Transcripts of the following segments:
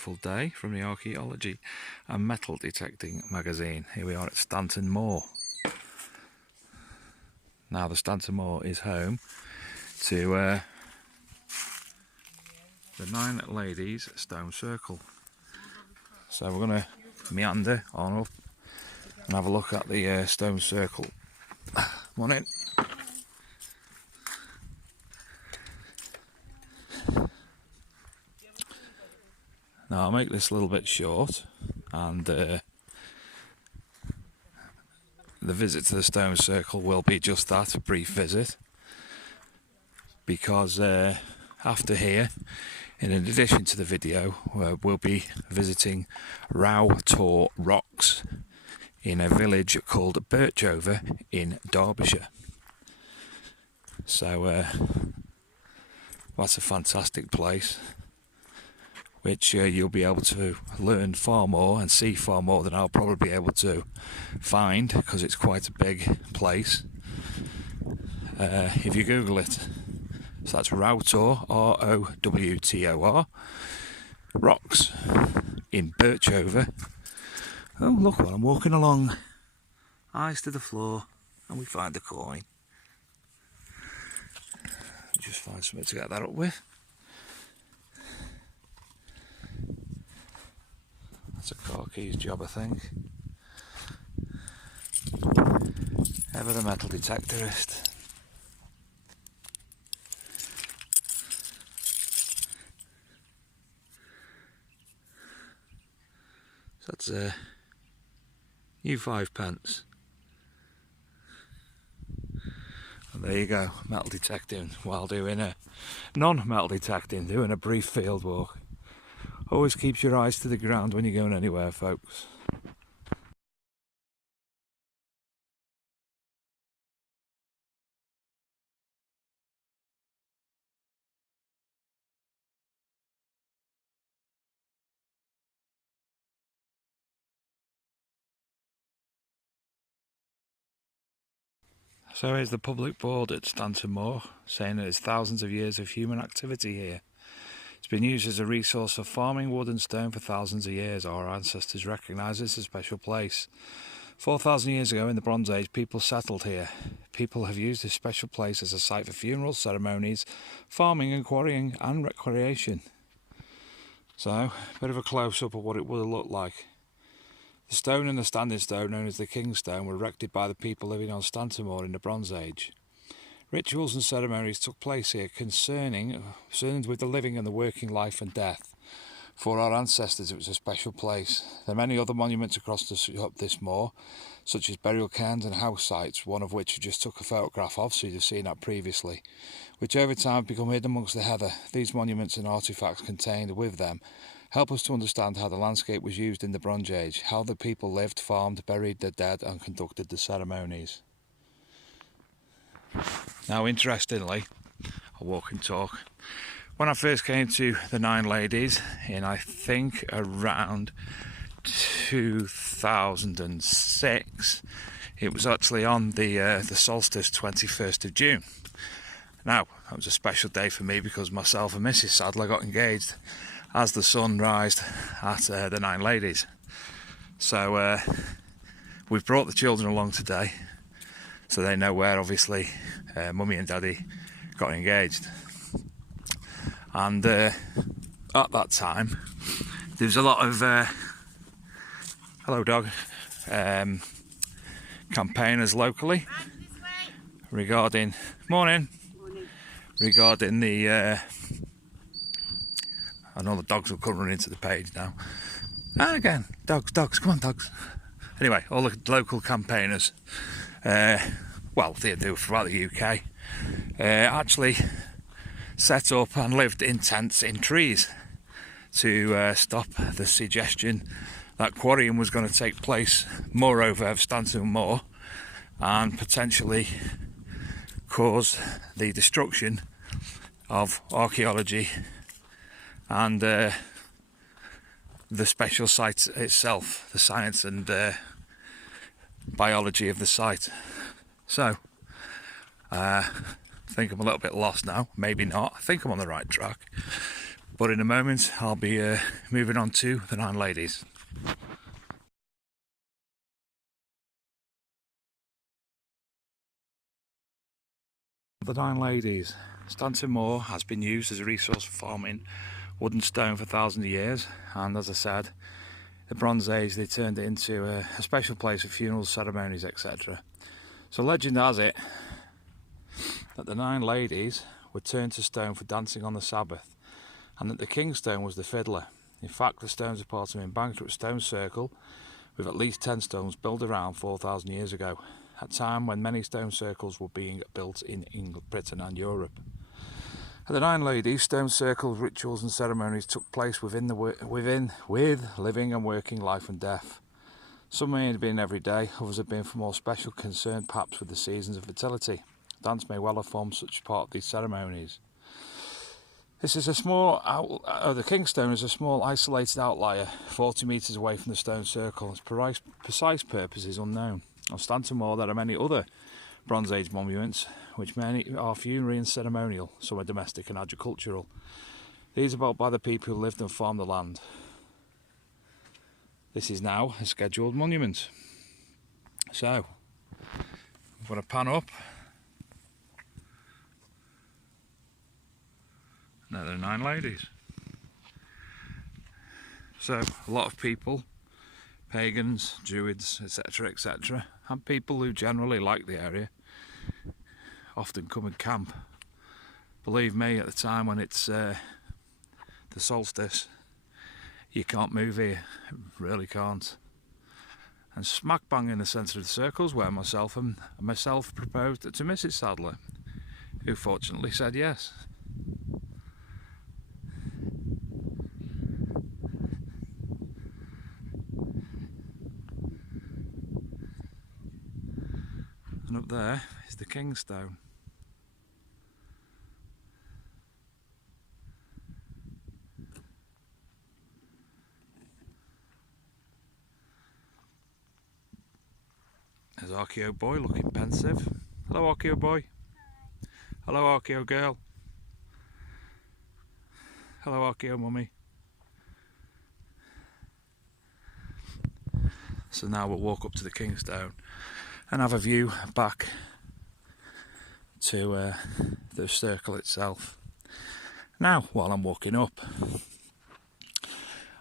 beautiful day from the Archaeology and Metal Detecting magazine. Here we are at Stanton Moor. Now the Stanton Moor is home to the Nine Ladies Stone Circle. So we're going to meander on up and have a look at the stone circle. Come on in. Now I'll make this a little bit short, and the visit to the stone circle will be just that, a brief visit, because after here, in addition to the video, we'll be visiting Rowtor Rocks in a village called Birchover in Derbyshire. So that's a fantastic place, which you'll be able to learn far more and see far more than I'll probably be able to find, because it's quite a big place if you Google it. So that's Rowtor, R-O-W-T-O-R, Rocks in Birchover. Oh, look, while I'm walking along, eyes to the floor, and we find a coin. Just find something to get that up with. That's a car keys job, I think. Ever the metal detectorist. So that's new 5 pence. And there you go, metal detecting while doing a non-metal detecting, doing a brief field walk. Always keeps your eyes to the ground when you're going anywhere, folks. So here's the public board at Stanton Moor, saying that there's thousands of years of human activity here. It's been used as a resource for farming wood and stone for thousands of years. Our ancestors recognised this as a special place. 4,000 years ago in the Bronze Age, people settled here. People have used this special place as a site for funerals, ceremonies, farming and quarrying and recreation. So, a bit of a close-up of what it would have looked like. The stone and the standing stone, known as the King's Stone, were erected by the people living on Stanton Moor in the Bronze Age. Rituals and ceremonies took place here concerned with the living and the working life and death. For our ancestors, it was a special place. There are many other monuments across this moor, such as burial cairns and house sites, one of which I just took a photograph of, so you've seen that previously, which over time have become hidden amongst the heather. These monuments and artefacts contained with them help us to understand how the landscape was used in the Bronze Age, how the people lived, farmed, buried their dead and conducted the ceremonies. Now, interestingly, I'll walk and talk. When I first came to the Nine Ladies in, I think, around 2006, it was actually on the solstice, 21st of June. Now, that was a special day for me because myself and Mrs. Sadler got engaged as the sun rised at the Nine Ladies. So we've brought the children along today, so they know where, obviously, Mummy and Daddy got engaged. And at that time, there was a lot of hello dog campaigners locally regarding regarding the I know the dogs will come running into the page now. And again, dogs, come on, dogs. Anyway, all the local campaigners, well, they do throughout the UK, actually set up and lived in tents in trees to stop the suggestion that quarrying was going to take place moreover of Stanton Moor and potentially cause the destruction of archaeology and the special site itself, the science and biology of the site. So, I think I'm a little bit lost now, maybe not. I think I'm on the right track. But in a moment I'll be moving on to the Nine Ladies. The Nine Ladies. Stanton Moor has been used as a resource for farming wood and stone for thousands of years, and as I said, the Bronze Age they turned it into a special place for funerals, ceremonies, etc. So legend has it that the Nine Ladies were turned to stone for dancing on the Sabbath, and that the King's Stone was the fiddler. In fact, the stones are part of an embankment stone circle with at least 10 stones built around 4,000 years ago, at a time when many stone circles were being built in England, Britain and Europe. At the Nine Ladies, stone circles, rituals and ceremonies took place with living and working life and death. Some may have been every day, others have been for more special concern, perhaps with the seasons of fertility. Dance may well have formed such part of these ceremonies. This is a small the King's Stone is a small isolated outlier, 40 metres away from the stone circle. Its precise purpose is unknown. On Stanton Moor there are many other Bronze Age monuments, which many are funerary and ceremonial, some are domestic and agricultural. These are built by the people who lived and farmed the land. This is now a scheduled monument. So, I'm going to pan up. Now there are Nine Ladies. So, a lot of people, pagans, druids, etc., and people who generally like the area, often come and camp. Believe me, at the time when it's the solstice, you can't move here, really can't. And smack bang in the centre of the circles where myself proposed to Mrs. Sadler, who fortunately said yes. And up there is the King's Stone. There's Archaeo boy looking pensive. Hello Archaeo boy. Hello Archaeo girl. Hello Archaeo mummy. So now we'll walk up to the King's Stone and have a view back to the circle itself. Now, while I'm walking up,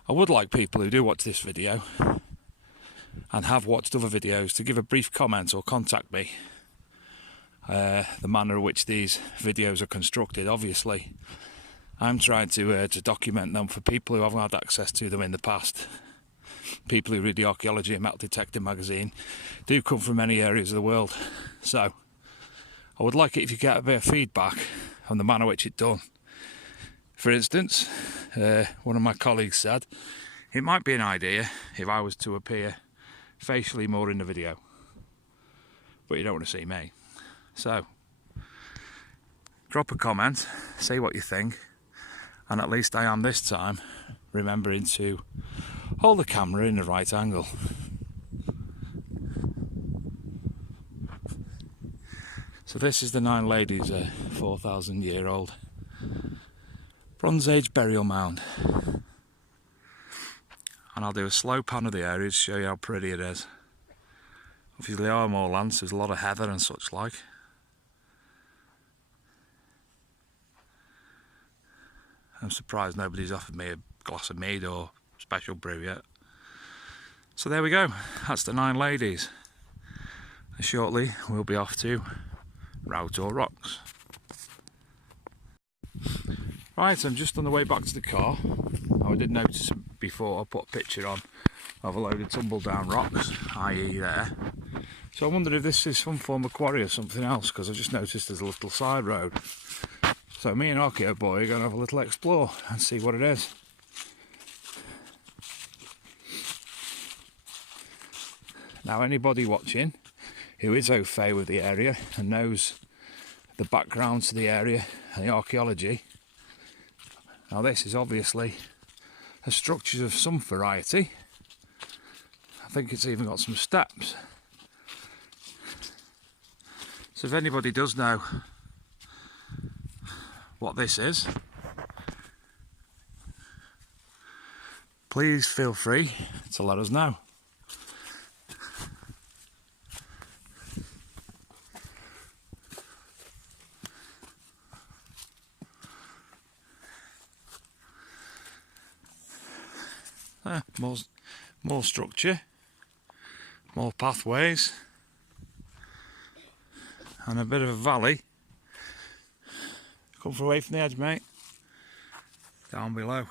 I would like people who do watch this video and have watched other videos to give a brief comment or contact me. The manner in which these videos are constructed, obviously I'm trying to document them for people who haven't had access to them in the past. People who read the Archaeology and Metal Detector magazine do come from many areas of the world, so I would like it if you get a bit of feedback on the manner in which it's done. For instance, one of my colleagues said it might be an idea if I was to appear facially more in the video, but you don't want to see me. So drop a comment, say what you think, and at least I am this time remembering to hold the camera in the right angle. So this is the Nine Ladies, a 4,000-year-old Bronze Age burial mound. And I'll do a slow pan of the area to show you how pretty it is. Obviously there are more lands, there's a lot of heather and such like. I'm surprised nobody's offered me a glass of mead or special brew yet. So there we go, that's the Nine Ladies. And shortly we'll be off to Rowtor Rocks. Right, I'm just on the way back to the car. I did notice before I put a picture on of a load of tumble down rocks, i.e. there. So I wondered if this is some form of quarry or something else, because I just noticed there's a little side road. So me and Archaeo boy are going to have a little explore and see what it is. Now anybody watching who is au fait with the area and knows the background to the area and the archaeology, now this is obviously a structure of some variety. I think it's even got some steps. So if anybody does know what this is, please feel free to let us know. More structure, more pathways, and a bit of a valley. Come away from the edge, mate. Down below.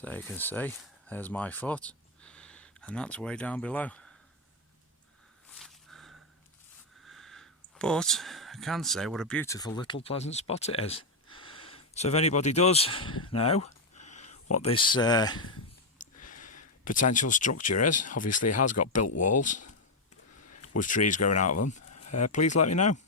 So you can see, there's my foot, and that's way down below. But I can say what a beautiful little pleasant spot it is. So if anybody does know what this potential structure is, obviously it has got built walls with trees growing out of them, please let me know.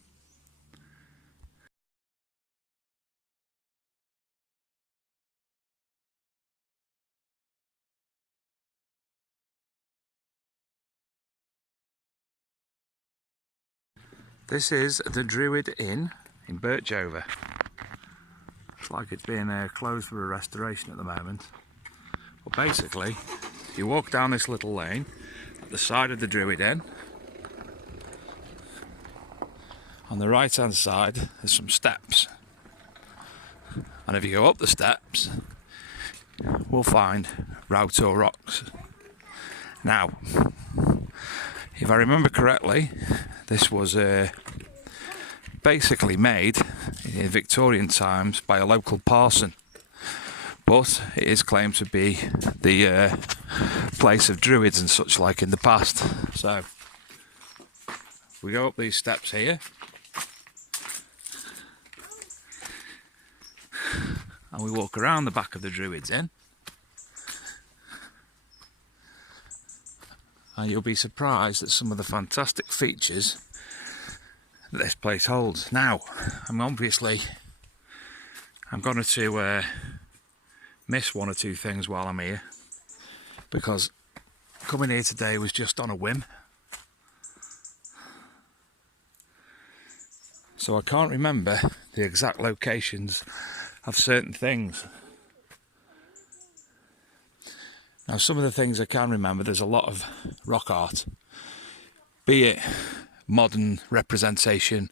This is the Druid Inn in Birchover. Looks like it's being closed for a restoration at the moment. But basically, you walk down this little lane at the side of the Druid Inn. On the right hand side there's some steps. And if you go up the steps, we'll find Rowtor Rocks. Now, if I remember correctly, this was basically made in Victorian times by a local parson, but it is claimed to be the place of druids and such like in the past. So we go up these steps here, and we walk around the back of the Druids Inn, and you'll be surprised at some of the fantastic features that this place holds. Now, I'm going to miss one or two things while I'm here, because coming here today was just on a whim. So I can't remember the exact locations of certain things. Now, some of the things I can remember, there's a lot of rock art, be it modern representation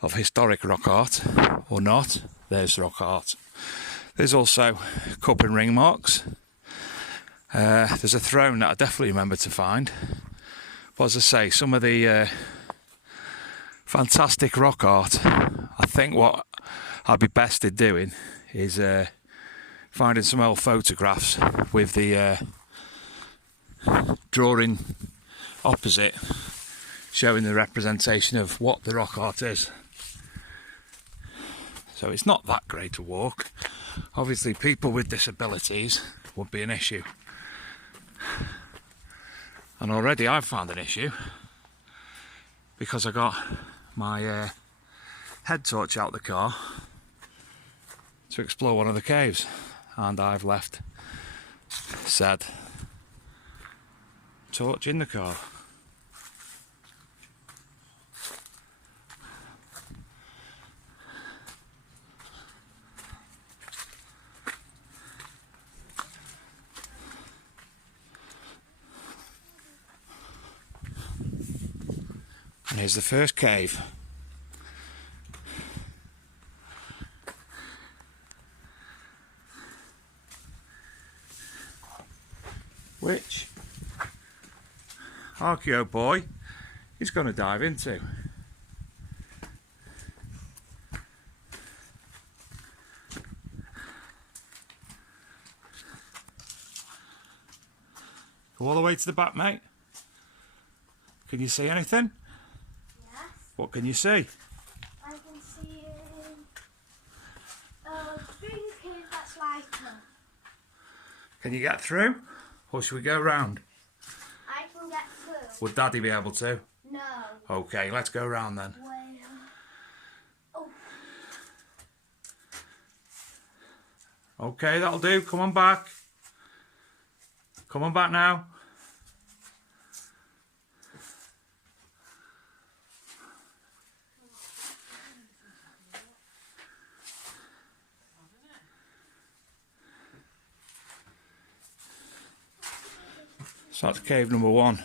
of historic rock art or not. There's rock art. There's also cup and ring marks. There's a throne that I definitely remember to find. But as I say, some of the fantastic rock art, I think what I'd be best at doing is finding some old photographs with the drawing opposite, showing the representation of what the rock art is. So it's not that great a walk. Obviously people with disabilities would be an issue, and already I've found an issue because I got my head torch out of the car to explore one of the caves, and I've left said torch in the car. And here's the first cave. Which Archaeo boy is going to dive into. Go all the way to the back, mate. Can you see anything? Yes. What can you see? I can see a green cave that's lighter. Can you get through? Or should we go round? I can get through. Would Daddy be able to? No. Okay, let's go round then. Oh. Okay, that'll do. Come on back. Come on back now. So that's cave number 1.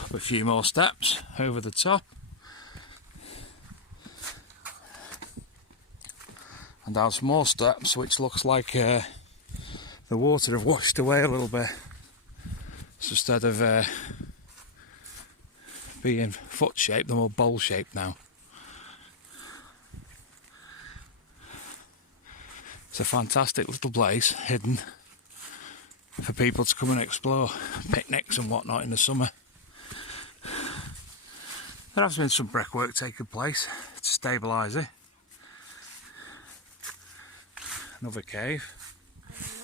Up a few more steps over the top. And down some more steps, which looks like the water have washed away a little bit. So instead of being foot shaped, they're more bowl shaped now. It's a fantastic little place, hidden for people to come and explore, picnics and whatnot in the summer. There has been some brickwork taking place to stabilise it. Another cave,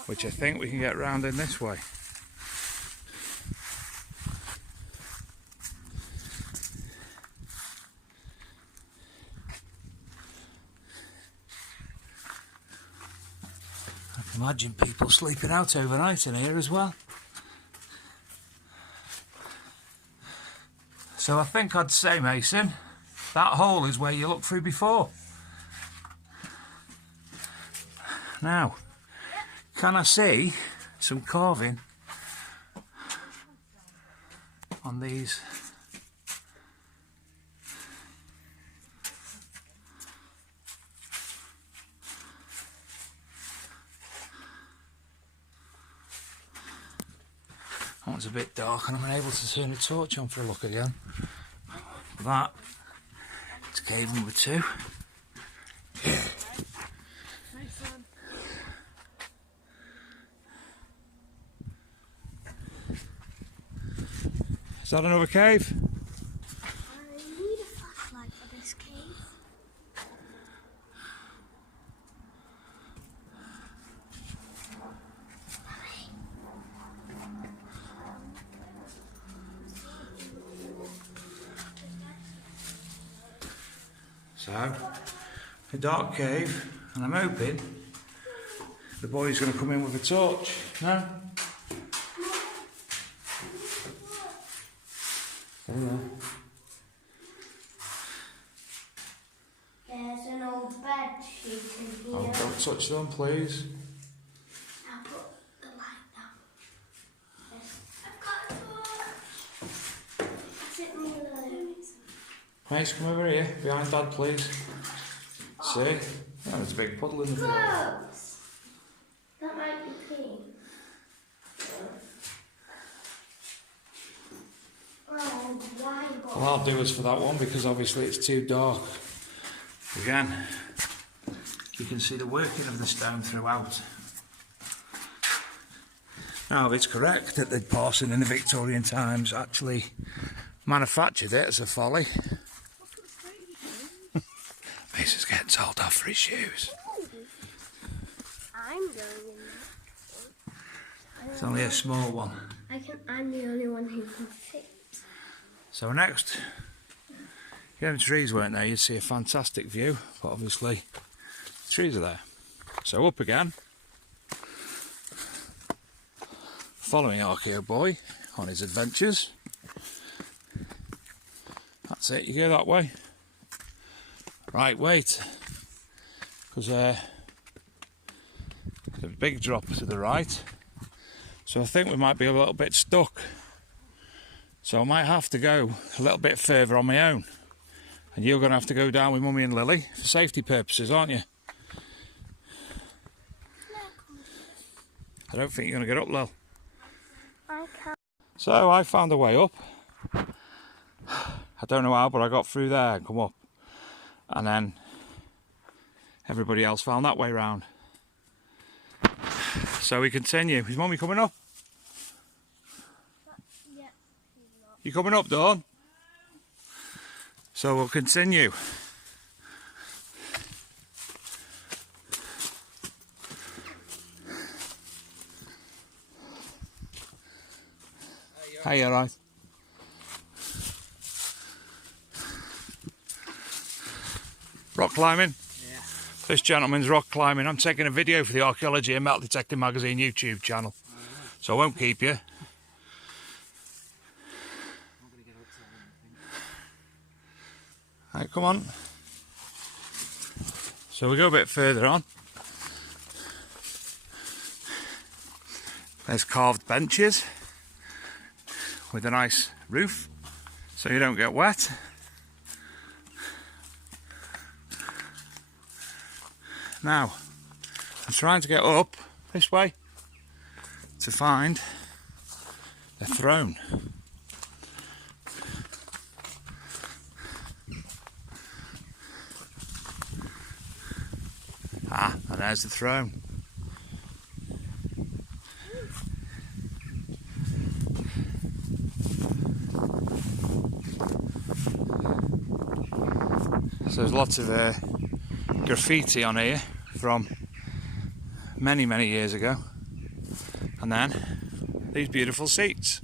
which I think we can get round in this way. I can imagine people sleeping out overnight in here as well. So I think I'd say, Mason, that hole is where you looked through before. Now, can I see some carving on these? That one's a bit dark and I'm unable to turn the torch on for a look again. That is cave number 2. Is that another cave? I need a flashlight for this cave. So, a dark cave, and I'm hoping the boy's going to come in with a torch. No? There's an old bed sheet in here. Oh, don't touch them, please. Now put the light down. Yes. I've got a torch. Sit near the Mace, come over here, behind Dad, please. See? Oh, there's a big puddle in the floor. Gross. That might be pink. Oh, why? Well, I'll do us for that one because obviously it's too dark. Again, you can see the working of the stone throughout. Now, if it's correct that the parson in the Victorian times actually manufactured it as a folly, Mason's getting told off for his shoes. I'm going in there. It's only a small one. I'm the only one who can fit. So next, if the trees weren't there, you'd see a fantastic view, but obviously the trees are there. So up again, following Archaeo Boy on his adventures. That's it, you go that way. Right, wait, because there's a big drop to the right, so I think we might be a little bit stuck. So I might have to go a little bit further on my own. And you're going to have to go down with Mummy and Lily for safety purposes, aren't you? I don't think you're going to get up, Lil. I can't. So I found a way up. I don't know how, but I got through there and come up. And then everybody else found that way round. So we continue. Is Mummy coming up? Yeah. You coming up, Dawn? So we'll continue. Hey, you alright? Rock climbing? Yeah. This gentleman's rock climbing. I'm taking a video for the Archaeology and Metal Detecting Magazine YouTube channel. So I won't keep you. Right, come on. So we go a bit further on. There's carved benches with a nice roof so you don't get wet. Now, I'm trying to get up this way to find the throne. Ah, and there's the throne. So there's lots of graffiti on here from many years ago, and then these beautiful seats.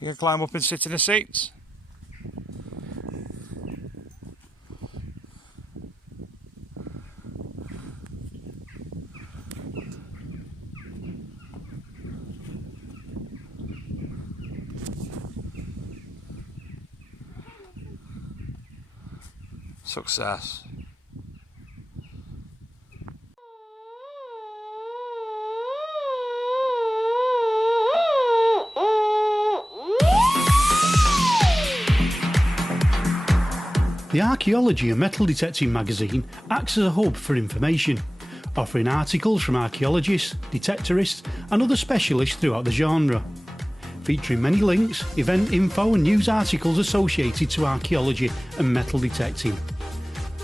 You can climb up and sit in the seats. Success. The Archaeology and Metal Detecting magazine acts as a hub for information, offering articles from archaeologists, detectorists and other specialists throughout the genre, featuring many links, event info and news articles associated to archaeology and metal detecting.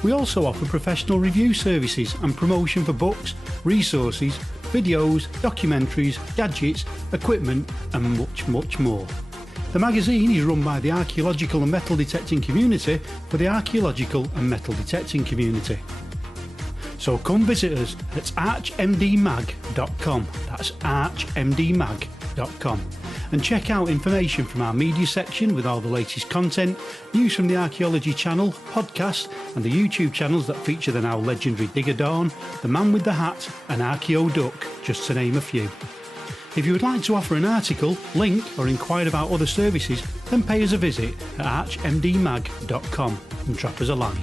We also offer professional review services and promotion for books, resources, videos, documentaries, gadgets, equipment and much more. The magazine is run by the Archaeological and Metal Detecting community for the Archaeological and Metal Detecting community. So come visit us at archmdmag.com, that's archmdmag.com, and check out information from our media section with all the latest content, news from the Archaeology channel, podcast and the YouTube channels that feature the now legendary Digger Dawn, the Man with the Hat and Archaeo Duck, just to name a few. If you would like to offer an article, link or inquire about other services, then pay us a visit at archmdmag.com and drop us a line.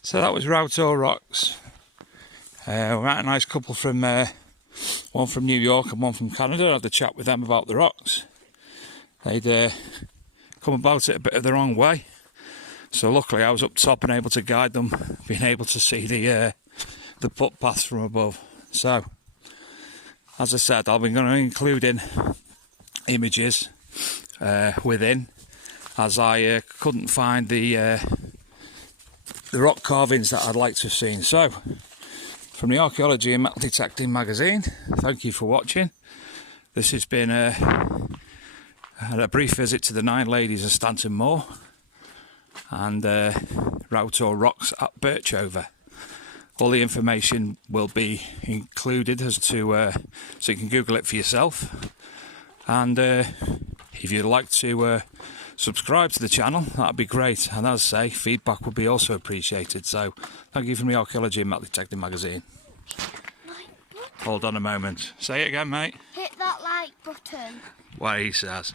So that was Rowtor Rocks. We met a nice couple from one from New York and one from Canada. I had a chat with them about the rocks. They'd come about it a bit of the wrong way, so luckily I was up top and able to guide them, being able to see the footpaths from above. So, as I said, I'll be going to include in images within, as I couldn't find the rock carvings that I'd like to have seen. So, from the Archaeology and Metal Detecting magazine, thank you for watching. This has been a brief visit to the 9 ladies of Stanton Moor and Rowtor Rocks at Birchover. All the information will be included as to so you can Google it for yourself. And if you'd like to subscribe to the channel, that'd be great. And as I say, feedback would be also appreciated. So thank you from the Archaeology and Metal Detecting magazine. Hold on a moment. Say it again, mate. Hit that like button. What he says.